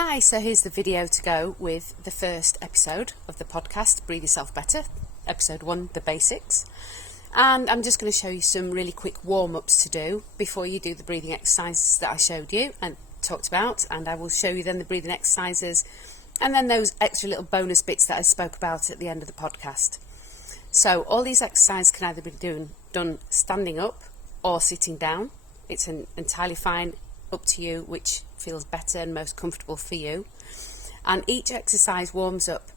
Hi, so here's the video to go with the first episode of the podcast, Breathe Yourself Better, episode 1, the basics. And I'm just going to show you some really quick warm-ups to do before you do the breathing exercises that I showed you and talked about. And I will show you then the breathing exercises and then those extra little bonus bits that I spoke about at the end of the podcast. So all these exercises can either be done standing up or sitting down. It's entirely fine, up to you which feels better and most comfortable for you. And each exercise warms up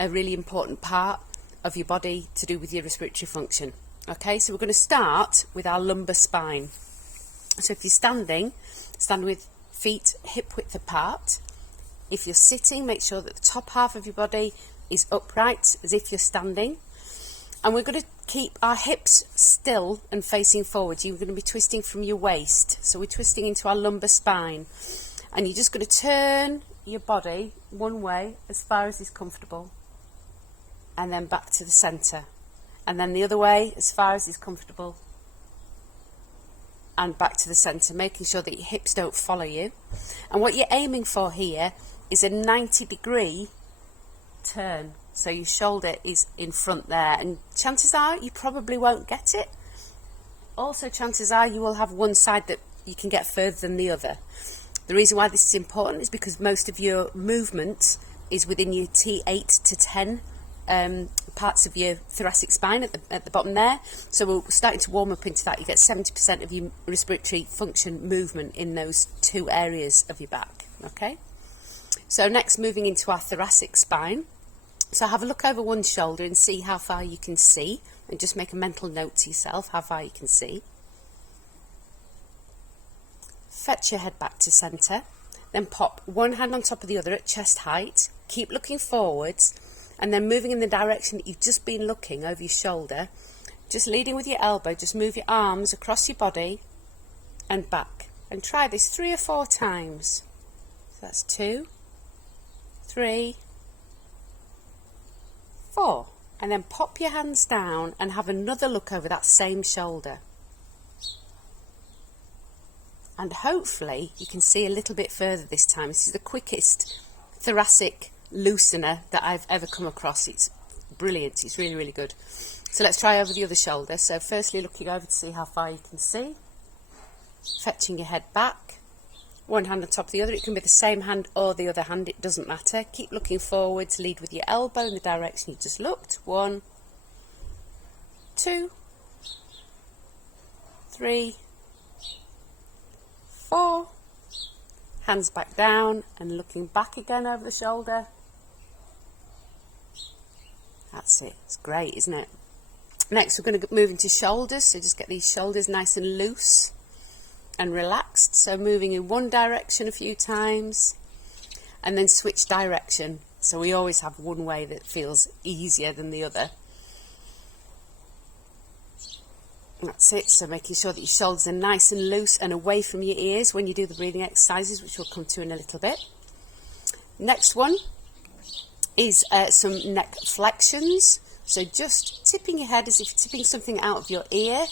a really important part of your body to do with your respiratory function. Okay, so we're going to start with our lumbar spine. So if you're standing, stand with feet hip width apart. If you're sitting, make sure that the top half of your body is upright as if you're standing. And we're going to keep our hips still and facing forward. You're going to be twisting from your waist. So we're twisting into our lumbar spine. And you're just going to turn your body one way as far as is comfortable. And then back to the centre. And then the other way as far as is comfortable. And back to the centre, making sure that your hips don't follow you. And what you're aiming for here is a 90-degree turn. So your shoulder is in front there, and chances are you probably won't get it. Also, chances are you will have one side that you can get further than the other. The reason why this is important is because most of your movement is within your T8 to 10 parts of your thoracic spine at the bottom there. So we're starting to warm up into that. You get 70% of your respiratory function movement in those two areas of your back. Okay. So next, moving into our thoracic spine. So have a look over one shoulder and see how far you can see, and just make a mental note to yourself how far you can see. Fetch your head back to centre, then pop one hand on top of the other at chest height, keep looking forwards, and then moving in the direction that you've just been looking over your shoulder, just leading with your elbow, just move your arms across your body and back. And try this 3 or 4 times. So that's 2, 3, 4, and then pop your hands down and have another look over that same shoulder. And hopefully you can see a little bit further this time. This is the quickest thoracic loosener that I've ever come across. It's brilliant. It's really, really good. So let's try over the other shoulder. So firstly, looking over to see how far you can see. Fetching your head back. One hand on top of the other. It can be the same hand or the other hand. It doesn't matter. Keep looking forwards. Lead with your elbow in the direction you just looked. 1, 2, 3, 4. Hands back down and looking back again over the shoulder. That's it. It's great, isn't it? Next, we're going to move into shoulders. So just get these shoulders nice and loose and relaxed. So moving in one direction a few times and then switch direction. So we always have one way that feels easier than the other. That's it. So making sure that your shoulders are nice and loose and away from your ears when you do the breathing exercises, which we'll come to in a little bit. Next one is some neck flexions. So just tipping your head as if you're tipping something out of your ear.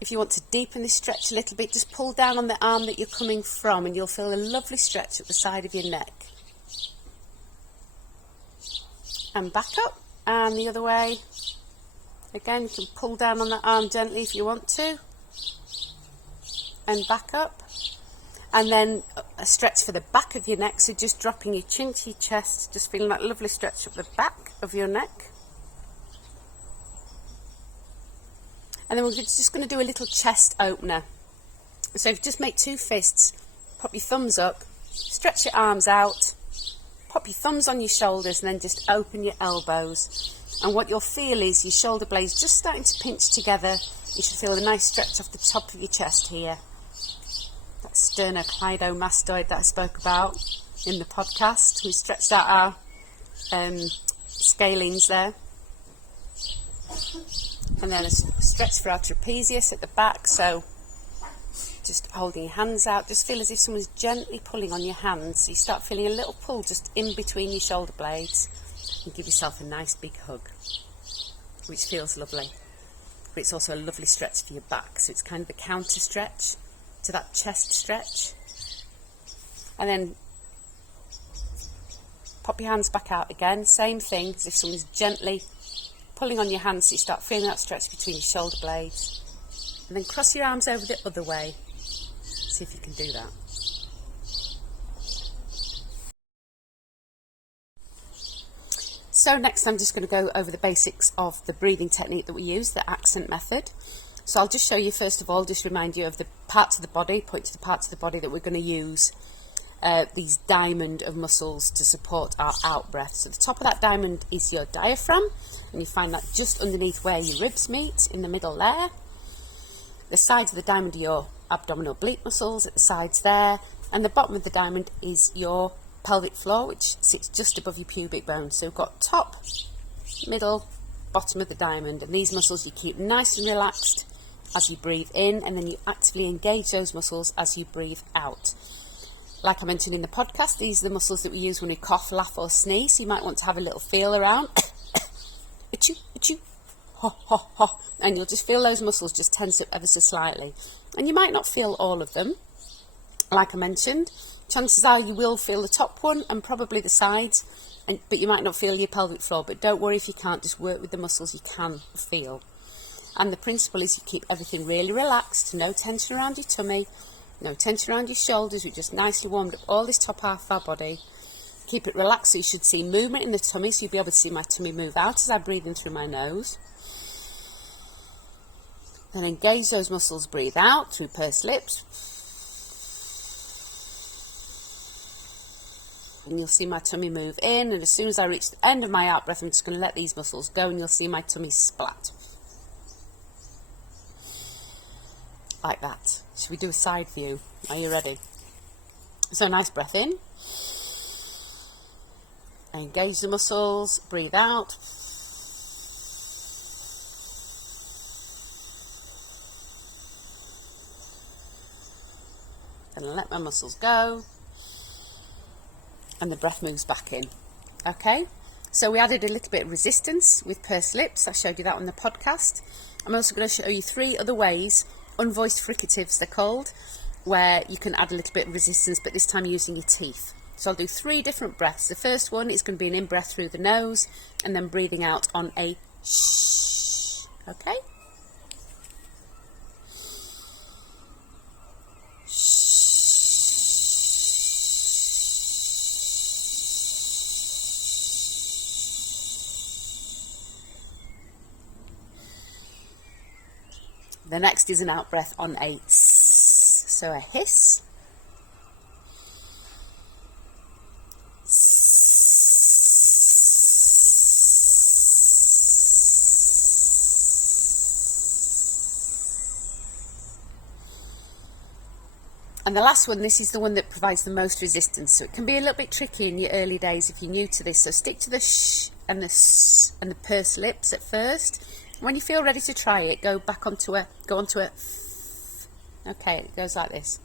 If you want to deepen this stretch a little bit, just pull down on the arm that you're coming from and you'll feel a lovely stretch at the side of your neck. And back up, and the other way. Again, you can pull down on that arm gently if you want to. And back up. And then a stretch for the back of your neck, so just dropping your chin to your chest, just feeling that lovely stretch up the back of your neck. And then we're just going to do a little chest opener. So if you just make 2 fists, pop your thumbs up, stretch your arms out, pop your thumbs on your shoulders, and then just open your elbows. And what you'll feel is your shoulder blades just starting to pinch together. You should feel a nice stretch off the top of your chest here. That sternocleidomastoid that I spoke about in the podcast. We stretched out our scalenes there. And then a stretch for our trapezius at the back, so just holding your hands out. Just feel as if someone's gently pulling on your hands. So you start feeling a little pull just in between your shoulder blades. And give yourself a nice big hug, which feels lovely. But it's also a lovely stretch for your back. So it's kind of the counter stretch to that chest stretch. And then Pop your hands back out again. Same thing as if someone's gently pulling on your hands so you start feeling that stretch between your shoulder blades. And then cross your arms over the other way. See if you can do that. So next I'm just going to go over the basics of the breathing technique that we use, the accent method. So I'll just show you first of all, just remind you of the parts of the body, point to the parts of the body that we're going to use these diamond of muscles to support our out breath. So the top of that diamond is your diaphragm, and you find that just underneath where your ribs meet, in the middle there. The sides of the diamond are your abdominal oblique muscles at the sides there, and the bottom of the diamond is your pelvic floor, which sits just above your pubic bone. So we've got top, middle, bottom of the diamond, and these muscles you keep nice and relaxed as you breathe in, and then you actively engage those muscles as you breathe out. Like I mentioned in the podcast, these are the muscles that we use when we cough, laugh or sneeze, so you might want to have a little feel around. Achoo, achoo, ho, ho, ho. And you'll just feel those muscles just tense up ever so slightly. And you might not feel all of them, like I mentioned. Chances are you will feel the top one and probably the sides, but you might not feel your pelvic floor. But don't worry if you can't, just work with the muscles you can feel. And the principle is you keep everything really relaxed, no tension around your tummy, no tension around your shoulders. We've just nicely warmed up all this top half of our body. Keep it relaxed so you should see movement in the tummy, so you'll be able to see my tummy move out as I breathe in through my nose. Then engage those muscles, breathe out through pursed lips. And you'll see my tummy move in, and as soon as I reach the end of my out breath, I'm just going to let these muscles go, and you'll see my tummy splat. Like that. Should we do a side view? Are you ready? So nice breath in. Engage the muscles, breathe out. Then let my muscles go. And the breath moves back in. Okay, so we added a little bit of resistance with pursed lips. I showed you that on the podcast. I'm also going to show you 3 other ways, unvoiced fricatives they're called, where you can add a little bit of resistance, but this time using your teeth. So I'll do 3 different breaths. The first one is going to be an in-breath through the nose, and then breathing out on a shh. Okay? The next is an out breath on a s, so a hiss. And the last one, this is the one that provides the most resistance, so it can be a little bit tricky in your early days if you're new to this. So stick to the sh and the s and the pursed lips at first. When you feel ready to try it, go onto a f. Okay, it goes like this.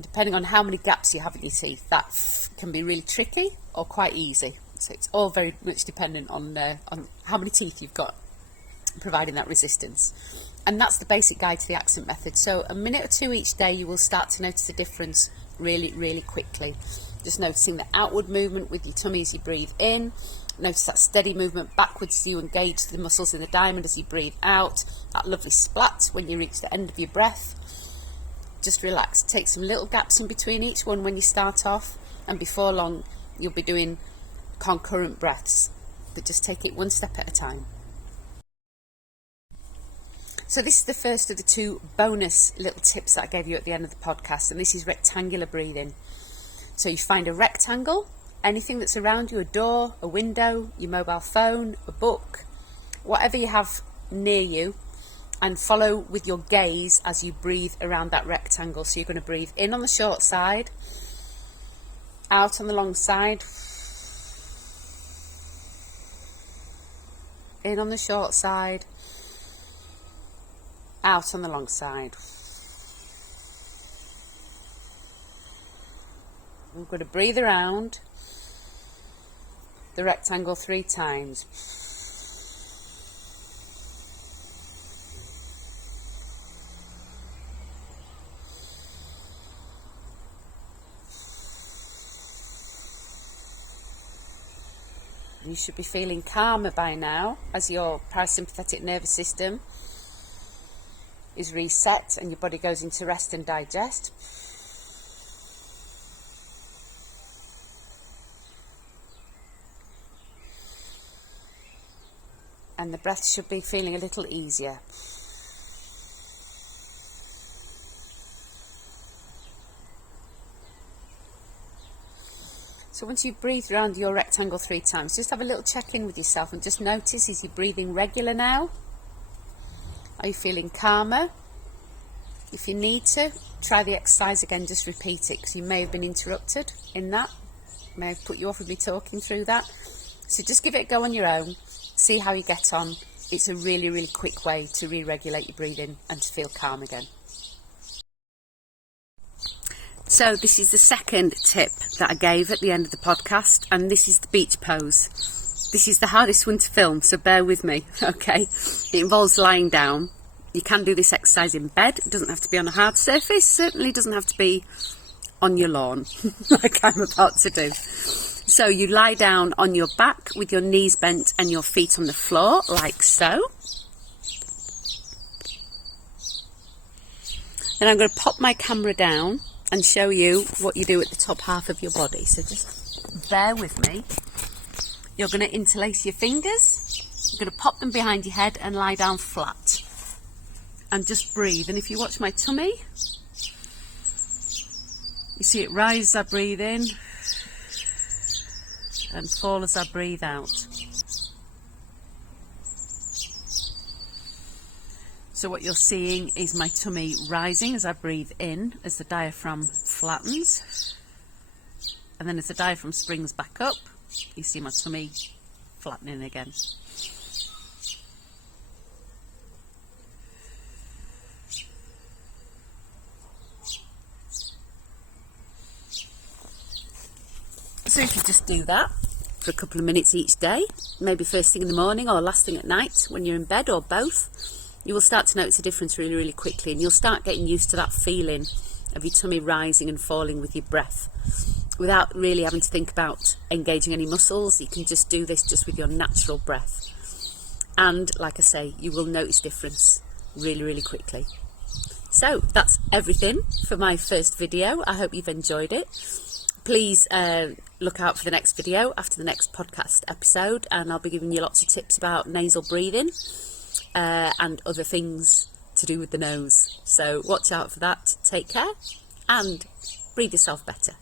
Depending on how many gaps you have in your teeth, that can be really tricky or quite easy. So it's all very much dependent on how many teeth you've got, providing that resistance. And that's the basic guide to the accent method. So a minute or 2 each day, you will start to notice the difference really, really quickly. Just noticing the outward movement with your tummy as you breathe in. Notice that steady movement backwards as you engage the muscles in the diamond as you breathe out. That lovely splat when you reach the end of your breath. Just relax. Take some little gaps in between each one when you start off, and before long you'll be doing concurrent breaths, but just take it one step at a time. So this is the first of the 2 bonus little tips that I gave you at the end of the podcast, and this is rectangular breathing. So you find a rectangle, anything that's around you, a door, a window, your mobile phone, a book, whatever you have near you, and follow with your gaze as you breathe around that rectangle. So you're going to breathe in on the short side, out on the long side, in on the short side, out on the long side. I'm going to breathe around the rectangle 3 times. You should be feeling calmer by now as your parasympathetic nervous system is reset and your body goes into rest and digest. And the breath should be feeling a little easier. So once you breathe around your rectangle 3 times, just have a little check-in with yourself and just notice, is your breathing regular now? Are you feeling calmer? If you need to, try the exercise again, just repeat it, because you may have been interrupted in that. May have put you off with me talking through that. So just give it a go on your own. See how you get on. It's a really, really quick way to re-regulate your breathing and to feel calm again. So this is the second tip that I gave at the end of the podcast, and this is the beach pose. This is the hardest one to film, so bear with me, okay? It involves lying down. You can do this exercise in bed. It doesn't have to be on a hard surface. Certainly doesn't have to be on your lawn, like I'm about to do. So you lie down on your back with your knees bent and your feet on the floor, like so. Then I'm going to pop my camera down and show you what you do at the top half of your body. So just bear with me. You're going to interlace your fingers. You're going to pop them behind your head and lie down flat. And just breathe. And if you watch my tummy, you see it rise as I breathe in and fall as I breathe out. So what you're seeing is my tummy rising as I breathe in, as the diaphragm flattens. And then as the diaphragm springs back up, you see my tummy flattening again. So if you just do that for a couple of minutes each day, maybe first thing in the morning or last thing at night when you're in bed, or both, you will start to notice a difference really, really quickly, and you'll start getting used to that feeling of your tummy rising and falling with your breath without really having to think about engaging any muscles. You can just do this just with your natural breath, and like I say, you will notice difference really, really quickly. So that's everything for my first video. I hope you've enjoyed it. Please look out for the next video after the next podcast episode, and I'll be giving you lots of tips about nasal breathing and other things to do with the nose. So watch out for that. Take care and breathe yourself better.